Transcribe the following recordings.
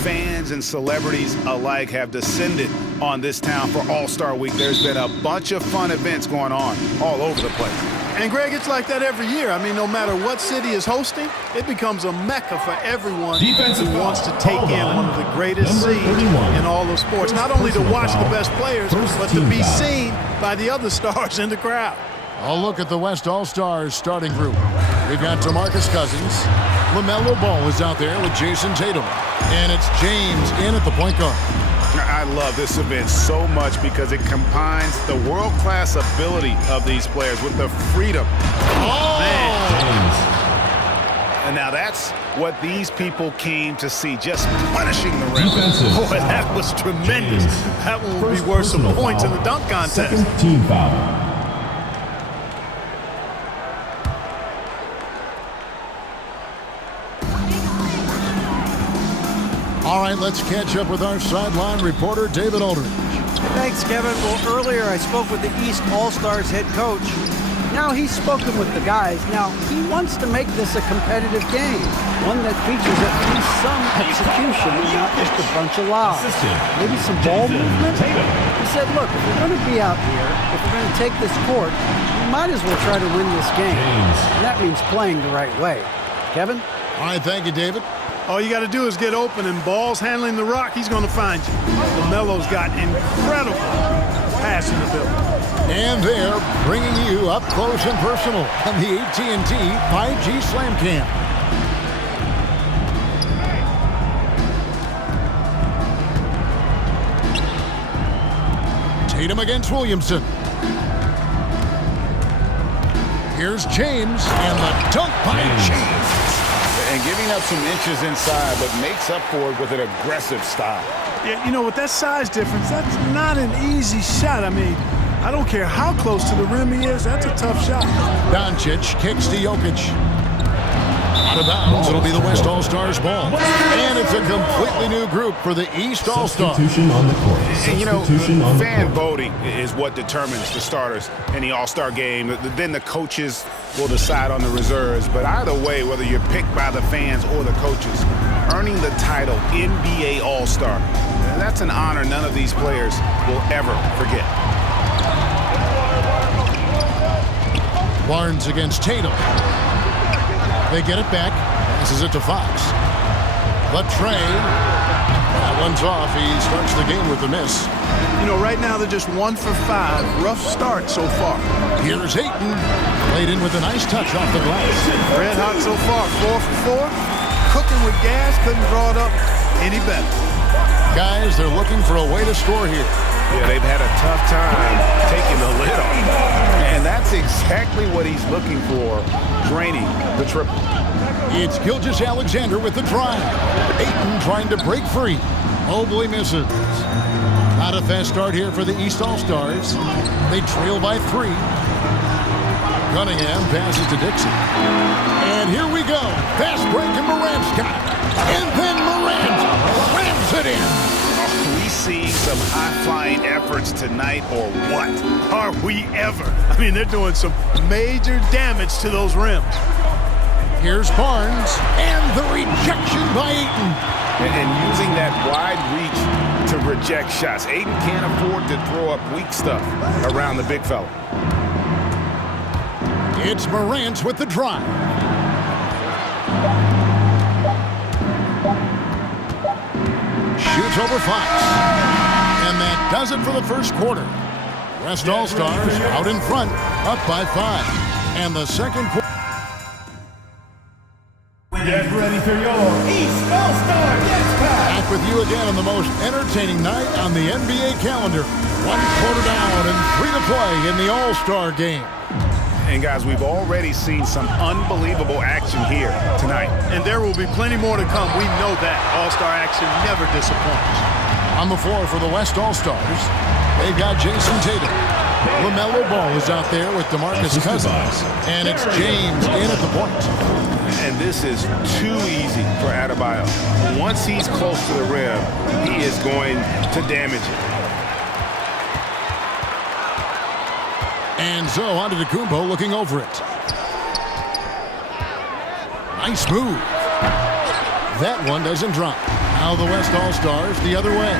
fans and celebrities alike have descended on this town for All-Star Week. There's been a bunch of fun events going on all over the place. And, Greg, it's like that every year. I mean, no matter what city is hosting, it becomes a mecca for everyone who wants to take in one of the greatest scenes in all of sports. Not only to watch the best players, but to be seen by the other stars in the crowd. A look at the West All-Stars starting group. We've got DeMarcus Cousins. LaMelo Ball is out there with Jason Tatum. And it's James in at the point guard. I love this event so much because it combines the world-class ability of these players with the freedom. Oh! Man. And now that's what these people came to see, just punishing the rim. Boy, that was tremendous. That one will be worth some points in the dunk contest. Second team foul. All right, let's catch up with our sideline reporter, David Aldridge. Thanks, Kevin. Well, earlier I spoke with the East All-Stars head coach. Now he's spoken with the guys. Now he wants to make this a competitive game, one that features at least some execution and not just a bunch of lobs. Maybe some ball movement. He said, look, if we're going to be out here, if we're going to take this court, we might as well try to win this game. And that means playing the right way. Kevin? All right, thank you, David. All you got to do is get open, and Ball's handling the rock. He's going to find you. LaMelo's got incredible passing ability. And they're bringing you up close and personal on the AT&T 5G Slam Cam. Tatum against Williamson. Here's James, and the dunk by James. And giving up some inches inside, but makes up for it with an aggressive style. Yeah, you know, with that size difference, that's not an easy shot. I mean, I don't care how close to the rim he is, that's a tough shot. Doncic kicks to Jokic. Out of bounds, it'll be the West All-Stars ball. And it's a completely new group for the East All-Stars. Substitution on the court. And you know, Substitution on the fan court. voting is what determines the starters in the All-Star game. Then the coaches will decide on the reserves. But either way, whether you're picked by the fans or the coaches, earning the title NBA All-Star, that's an honor none of these players will ever forget. Barnes against Tatum. They get it back. Passes it to Fox. But Trey, that one's off. He starts the game with a miss. You know, right now they're just 1 for 5. Rough start so far. Here's Ayton. Played in with a nice touch off the glass. Red hot so far. 4 for 4. Cooking with gas. Couldn't draw it up any better. Guys, they're looking for a way to score here. Yeah, they've had a tough time taking the lid off. And that's exactly what he's looking for, draining the triple. It's Gilgeous-Alexander with the drive. Ayton trying to break free. Mobley misses. Not a fast start here for the East All-Stars. They trail by 3. Cunningham passes to Dixon. And here we go. Fast break, and Morant's got it. And then Morant rams it in. Are we seeing some high-flying efforts tonight or what? Are we ever? I mean, they're doing some major damage to those rims. Here's Barnes, and the rejection by Ayton. And using that wide reach to reject shots. Ayton can't afford to throw up weak stuff around the big fella. It's Morant with the drive. Shoots over Fox. And that does it for the first quarter. West All-Stars out in front, up by 5. And the second quarter. Get ready for your East All-Star Dance Pack. Back with you again on the most entertaining night on the NBA calendar. 1 quarter down and 3 to play in the All-Star game. And guys, we've already seen some unbelievable action here tonight. And there will be plenty more to come. We know that. All-Star action never disappoints. On the floor for the West All-Stars, they've got Jason Tatum. LaMelo Ball is out there with DeMarcus Cousins. And it's James in at the point. And this is too easy for Adebayo. Once he's close to the rim, he is going to damage it. And so Antetokounmpo looking over it. Nice move. That one doesn't drop. Now the West All-Stars the other way.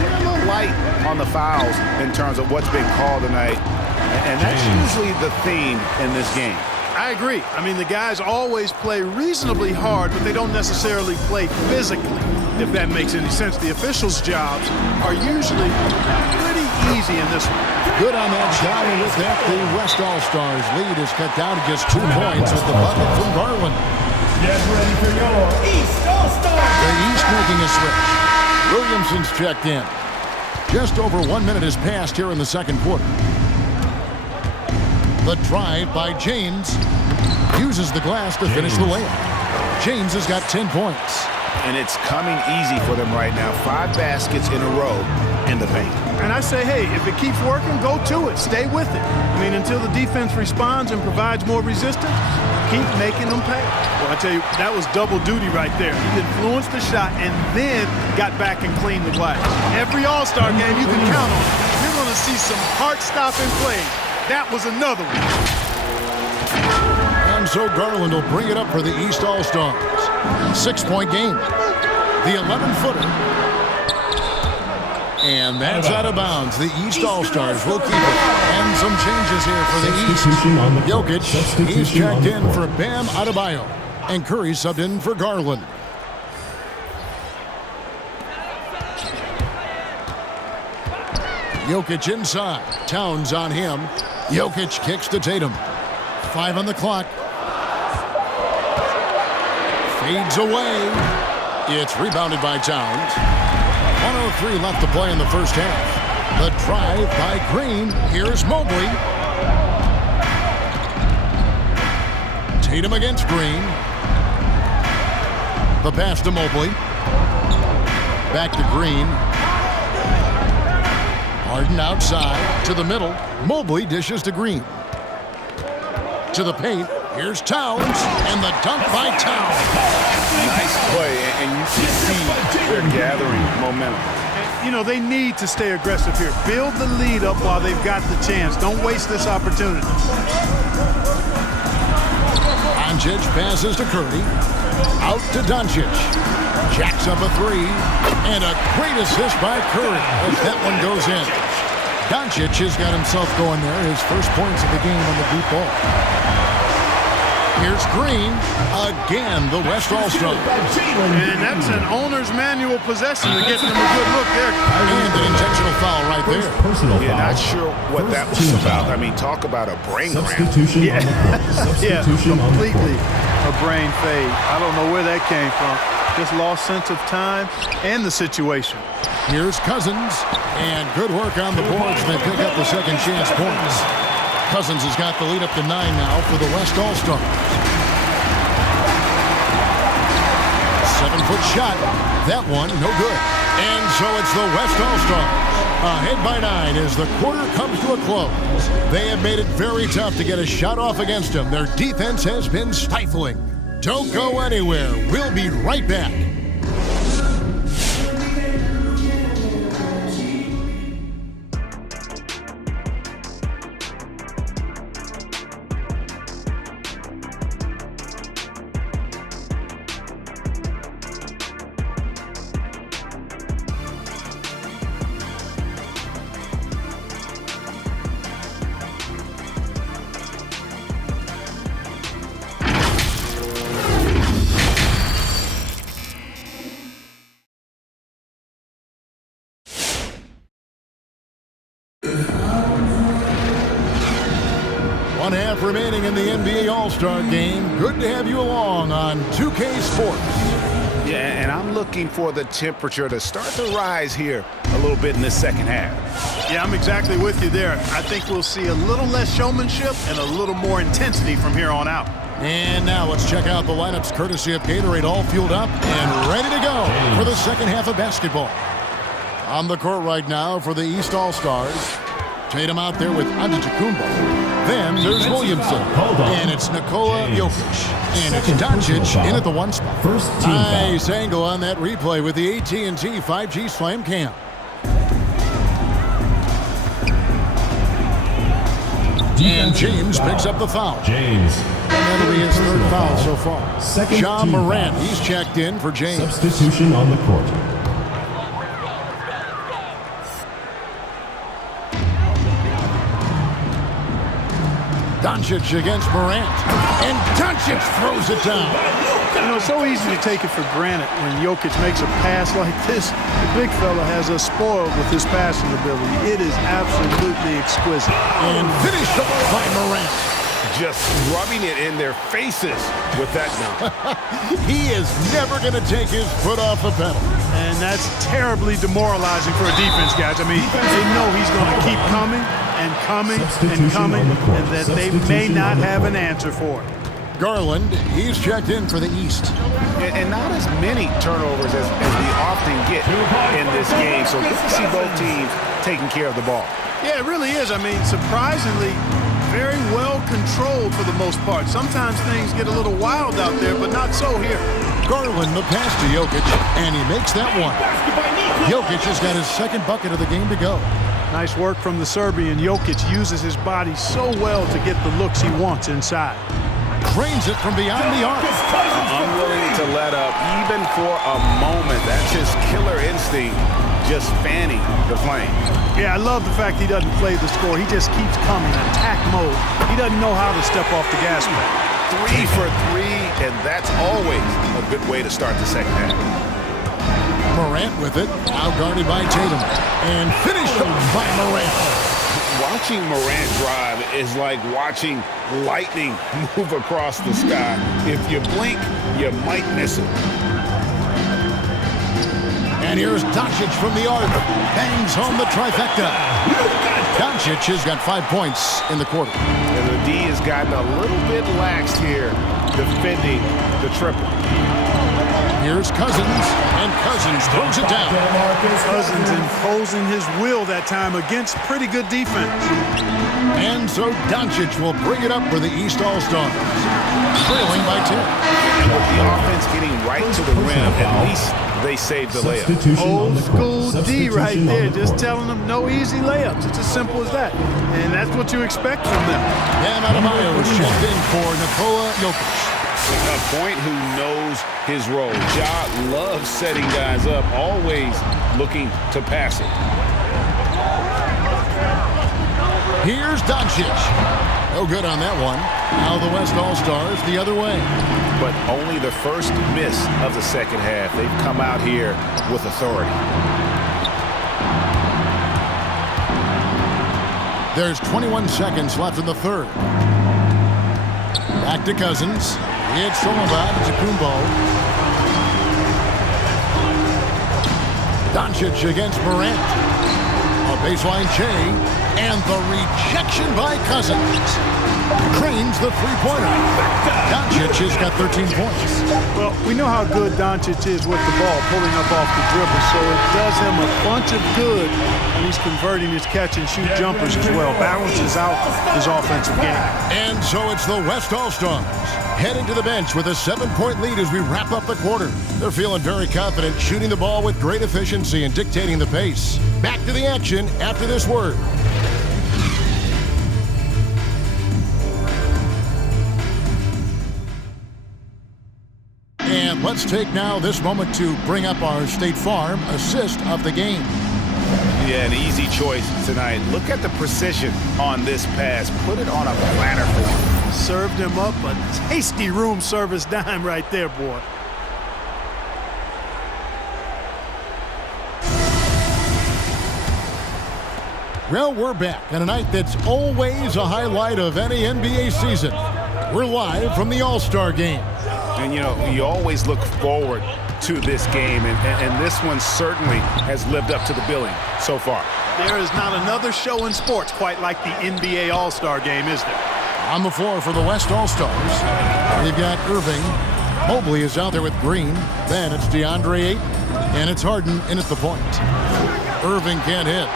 They're a little light on the fouls in terms of what's been called tonight. And that's usually the theme in this game. I agree. I mean, the guys always play reasonably hard, but they don't necessarily play physically, if that makes any sense. The officials' jobs are usually pretty easy in this one. Good on that shot, and with that, the West All-Stars lead is cut down to just 2 points with the bucket from Garland. Get ready for your East All-Stars. The East making a switch. Williamson's checked in. Just over 1 minute has passed here in the second quarter. The drive by James uses the glass to finish the layup. James has got 10 points. And it's coming easy for them right now. 5 baskets in a row in the paint. And I say, hey, if it keeps working, go to it. Stay with it. I mean, until the defense responds and provides more resistance, keep making them pay. Well, I tell you, that was double duty right there. He influenced the shot and then got back and cleaned the glass. Every All-Star game, you can count on it. You're going to see some heart-stopping plays. That was another one. And so Garland will bring it up for the East All-Stars. 6-point game. The 11-footer. And that's out of bounds. The East All-Stars will keep it. And some changes here for the East. Jokic, he's checked in for Bam Adebayo. And Curry subbed in for Garland. Jokic inside. Towns on him. Jokic kicks to Tatum. 5 on the clock. Fades away. It's rebounded by Towns. 1:03 left to play in the first half. The drive by Green. Here's Mobley. Tatum against Green. The pass to Mobley. Back to Green. Harden outside to the middle. Mobley dishes to Green. To the paint. Here's Towns, and the dunk by Towns. Nice play, and you can see they're gathering momentum. And, you know, they need to stay aggressive here. Build the lead up while they've got the chance. Don't waste this opportunity. Doncic passes to Curry. Out to Doncic. Jacks up a 3. And a great assist by Curry as that one goes in. Doncic has got himself going there. His first points of the game on the deep ball. Here's Green. Again, the West All-Stars. And that's an owner's manual possession to get them a good look there. And an intentional foul right there. Yeah, not sure what that was about. I mean, talk about a brain cramp. Substitution on the court. Yeah, Substitution on the completely court. a brain fade. I don't know where that came from. Just lost sense of time and the situation. Here's Cousins. And good work on the boards. They pick up the second chance points. Cousins has got the lead up to 9 now for the West All-Stars. 7-foot shot. That one, no good. And so it's the West All-Stars. Ahead by 9 as the quarter comes to a close. They have made it very tough to get a shot off against them. Their defense has been stifling. Don't go anywhere. We'll be right back. One half remaining in the NBA All-Star Game. Good to have you along on 2K Sports. Yeah, and I'm looking for the temperature to start to rise here a little bit in the second half. Yeah, I'm exactly with you there. I think we'll see a little less showmanship and a little more intensity from here on out. And now let's check out the lineups courtesy of Gatorade, all fueled up and ready to go for the second half of basketball. On the court right now for the East All-Stars. Tatum out there with Antetokounmpo. Then there's Williamson. And it's Nikola Jokic. And it's Doncic in at the 1 spot. Nice angle on that replay with the AT&T 5G Slam Cam. And James picks up the foul. James. that'll be his third foul so far. Second John team Morant, foul. he's checked in for James. Substitution on the court. Doncic against Morant. And Doncic throws it down. You know, it's so easy to take it for granted when Jokic makes a pass like this. The big fella has us spoiled with his passing ability. It is absolutely exquisite. And finished up by Morant. Just rubbing it in their faces with that now. He is never going to take his foot off the pedal. And that's terribly demoralizing for a defense, guys. I mean, they know he's going to keep coming and coming and coming, and that they may not have an answer for it. Garland, he's checked in for the East. And not as many turnovers as we often get in this game. So good to see both teams taking care of the ball. Yeah, it really is. I mean, surprisingly, very well controlled for the most part. Sometimes things get a little wild out there, but not so here. Garland, the pass to Jokic, and he makes that one. Jokic has got his second bucket of the game to go. Nice work from the Serbian. Jokic uses his body so well to get the looks he wants inside. Cranes it from beyond the arc. Unwilling to let up even for a moment. That's his killer instinct, just fanning the flame. Yeah, I love the fact he doesn't play the score. He just keeps coming, attack mode. He doesn't know how to step off the gas pedal. 3 for 3, and that's always a good way to start the second half. Morant with it, now guarded by Tatum. And finished up by Morant. Watching Morant drive is like watching lightning move across the sky. If you blink, you might miss it. And here's Doncic from the arc. Bangs home the trifecta. Doncic has got 5 points in the quarter. And the D has gotten a little bit laxed here, defending the triple. Here's Cousins, and Cousins throws it down. Cousins imposing his will that time against pretty good defense. And so Doncic will bring it up for the East All-Stars, trailing by 10. And with the offense getting right to the rim, at least they saved the layup. Old school D right there, just telling them no easy layups. It's as simple as that. And that's what you expect from them. Bam Adebayo is checked in for Nikola Jokic. A point who knows his role. Ja loves setting guys up, always looking to pass it. Here's Doncic. No good on that one. Now the West All-Stars the other way. But only the first miss of the second half. They've come out here with authority. There's 21 seconds left in the third. Back to Cousins. It's Solomon to Kumbo. Doncic against Morant. A baseline chain. And the rejection by Cousins. Cranes the three-pointer. Doncic has got 13 points. Well, we know how good Doncic is with the ball, pulling up off the dribble, so it does him a bunch of good when he's converting his catch-and-shoot jumpers as well. Balances out his offensive game. And so it's the West All-Stars heading to the bench with a 7-point lead as we wrap up the quarter. They're feeling very confident, shooting the ball with great efficiency and dictating the pace. Back to the action after this word. And let's take now this moment to bring up our State Farm assist of the game. Yeah, an easy choice tonight. Look at the precision on this pass. Put it on a platter for him. Served him up a tasty room service dime right there, boy. Well, we're back on a night that's always a highlight of any NBA season. We're live from the All-Star Game. And, you know, you always look forward to this game, and this one certainly has lived up to the billing so far. There is not another show in sports quite like the NBA All-Star Game, is there? On the floor for the West All-Stars, we've got Irving. Mobley is out there with Green. Then it's DeAndre Ayton, and it's Harden in at the point. Irving can't hit.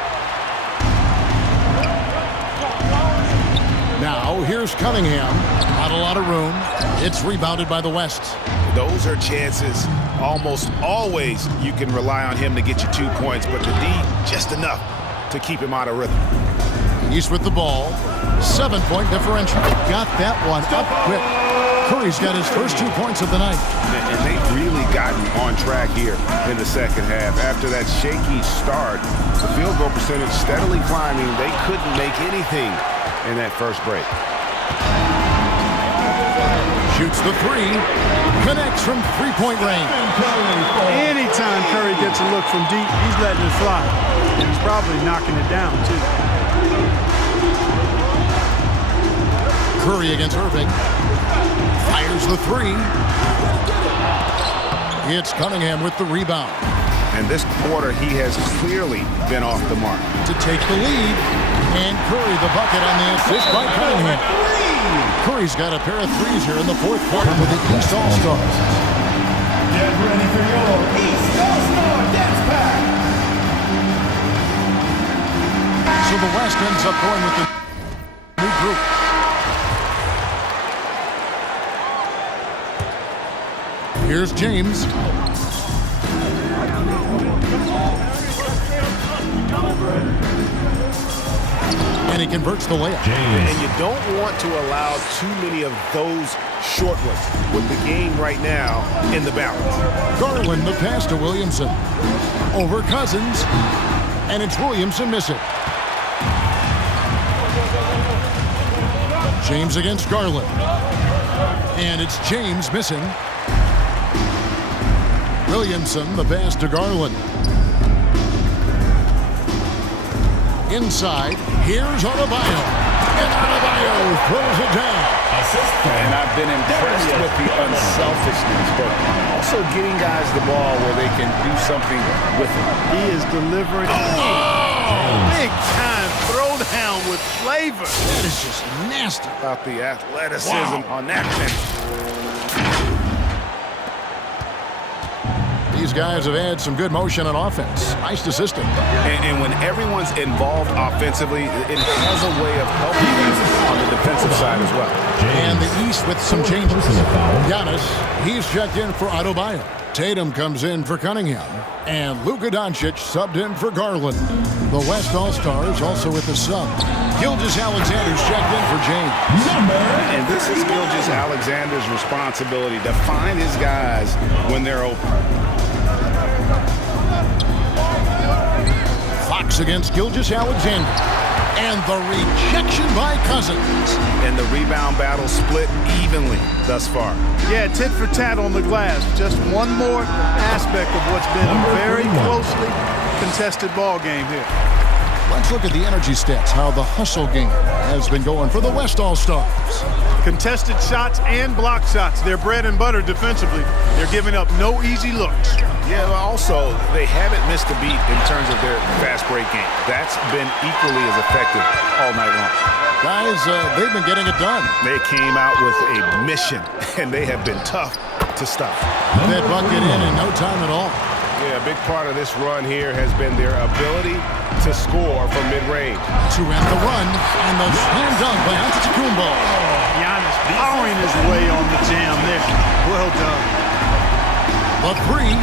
Now, here's Cunningham. Not a lot of room. It's rebounded by the West. Those are chances. Almost always you can rely on him to get you 2 points, but the D, just enough to keep him out of rhythm. East with the ball. 7-point differential. Got that one up quick. Curry's got his first 2 points of the night. And they've really gotten on track here in the second half. After that shaky start, the field goal percentage steadily climbing. They couldn't make anything in that first break. Shoots the three. Connects from three-point range. Anytime Curry gets a look from deep, he's letting it fly. And he's probably knocking it down, too. Curry against Irving. Fires the three. It's Cunningham with the rebound. And this quarter, he has clearly been off the mark. To take the lead. And Curry the bucket on the assist by Cunningham. Curry's got a pair of threes here in the fourth quarter with the East All-Stars. Get ready for your East All-Star Dance Pack. So the West ends up going with the new group. Here's James. And he converts the layup. And you don't want to allow too many of those short ones with the game right now in the balance. Garland the pass to Williamson. Over Cousins. And it's Williamson missing. James against Garland. And it's James missing. Williamson the pass to Garland. Inside, here's Adebayo. And Adebayo throws it down. And I've been impressed with the unselfishness, but also getting guys the ball where they can do something with it. He is delivering big-time throwdown with flavor. That is just nasty. About the athleticism on that finish. These guys have had some good motion on offense. Nice to system. And when everyone's involved offensively, it has a way of helping them on the defensive side as well. And the East with some changes. Giannis, he's checked in for Adebayo. Tatum comes in for Cunningham. And Luka Doncic subbed in for Garland. The West All-Stars also with the sub. Gilgeous-Alexander's checked in for James. And this is Gilgeous-Alexander's responsibility to find his guys when they're open. Fox against Gilgeous-Alexander. And the rejection by Cousins. And the rebound battle split evenly thus far. Yeah, tit for tat on the glass. Just one more aspect of what's been a very closely contested ball game here. Let's look at the energy stats, how the hustle game has been going for the West All-Stars. Contested shots and block shots. They're bread and butter defensively. They're giving up no easy looks. Yeah, but also, they haven't missed a beat in terms of their fast break game. That's been equally as effective all night long. Guys, they've been getting it done. They came out with a mission, and they have been tough to stop. That bucket in no time at all. Yeah, a big part of this run here has been their ability to score from mid-range. To end the run, and the slam dunk by Antetokounmpo. Giannis powering his way on the jam there. Well done. The three.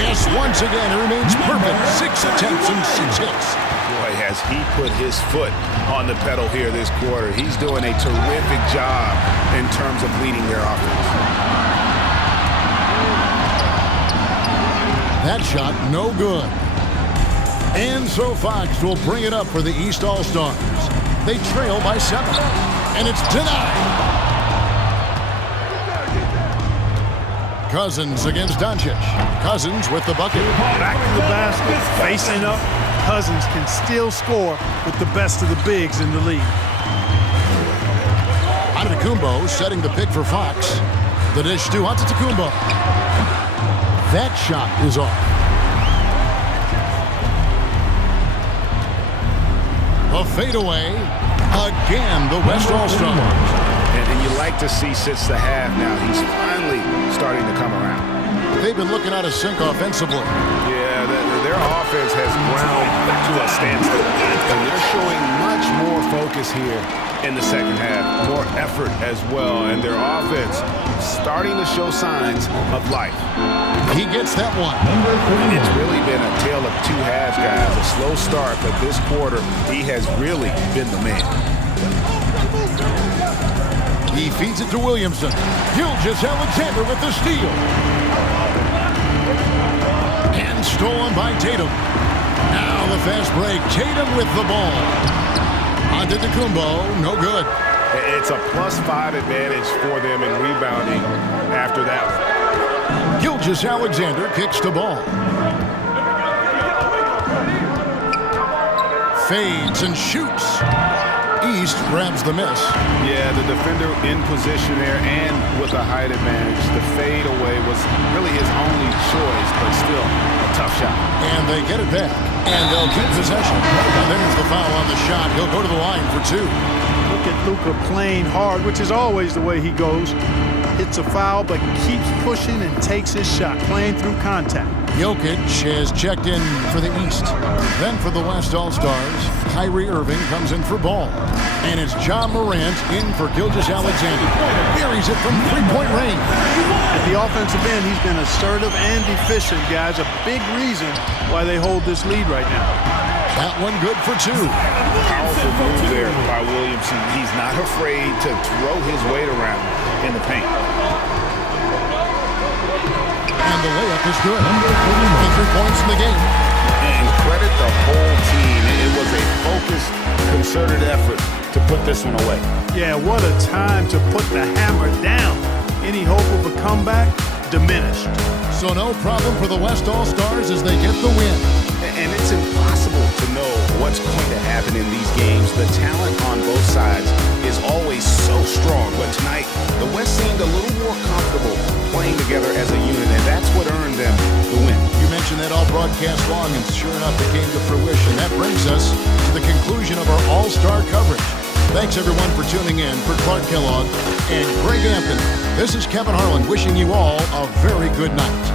Yes, once again, it remains perfect. 6 attempts and 6 hits. Boy, has he put his foot on the pedal here this quarter. He's doing a terrific job in terms of leading their offense. That shot, no good. And so Fox will bring it up for the East All-Stars. They trail by 7. And it's denied. Cousins against Doncic. Cousins with the bucket. Back to the basket, facing up. Cousins can still score with the best of the bigs in the league. Antetokounmpo setting the pick for Fox. The dish to Antetokounmpo. That shot is off. A fadeaway. Again, the West All-Stars. And you like to see since the half now, he's finally starting to come around. They've been looking out of sync offensively. Yeah, their offense has ground to a standstill. And they're showing much more focus here in the second half. More effort as well. And their offense starting to show signs of life. He gets that one. It's really been a tale of two halves, guys. A slow start, but this quarter, he has really been the man. He feeds it to Williamson. Gilgeous-Alexander with the steal. And stolen by Tatum. Now the fast break. Tatum with the ball. Antetokounmpo, no good. It's a +5 advantage for them in rebounding after that one. Gilgeous-Alexander kicks the ball. Fades and shoots. East grabs the miss. Yeah, the defender in position there and with a height advantage. The fade away was really his only choice, but still a tough shot. And they get it back. And they'll keep possession. And there's the foul on the shot. He'll go to the line for 2. Look at Luka playing hard, which is always the way he goes. Hits a foul, but keeps pushing and takes his shot, playing through contact. Jokic has checked in for the East. Then for the West All-Stars, Kyrie Irving comes in for ball. And it's John Morant in for Gilgeous-Alexander. Buries it from three-point range. At the offensive end, he's been assertive and efficient, guys. A big reason why they hold this lead right now. That one good for 2. Powerful move there by Williamson. He's not afraid to throw his weight around in the paint. And the layup is good. The 3 points in the game. And credit the whole team. It was a focused, concerted effort to put this one away. Yeah, what a time to put the hammer down. Any hope of a comeback? Diminished. So no problem for the West All-Stars as they get the win. And it's impossible to know what's going to happen in these games. The talent on both sides is always so strong. But tonight, the West seemed a little more comfortable playing together as a unit, and that's what earned them the win. You mentioned that all broadcast long, and sure enough, it came to fruition. That brings us to the conclusion of our All-Star coverage. Thanks, everyone, for tuning in. For Clark Kellogg and Greg Anthony, this is Kevin Harlan wishing you all a very good night.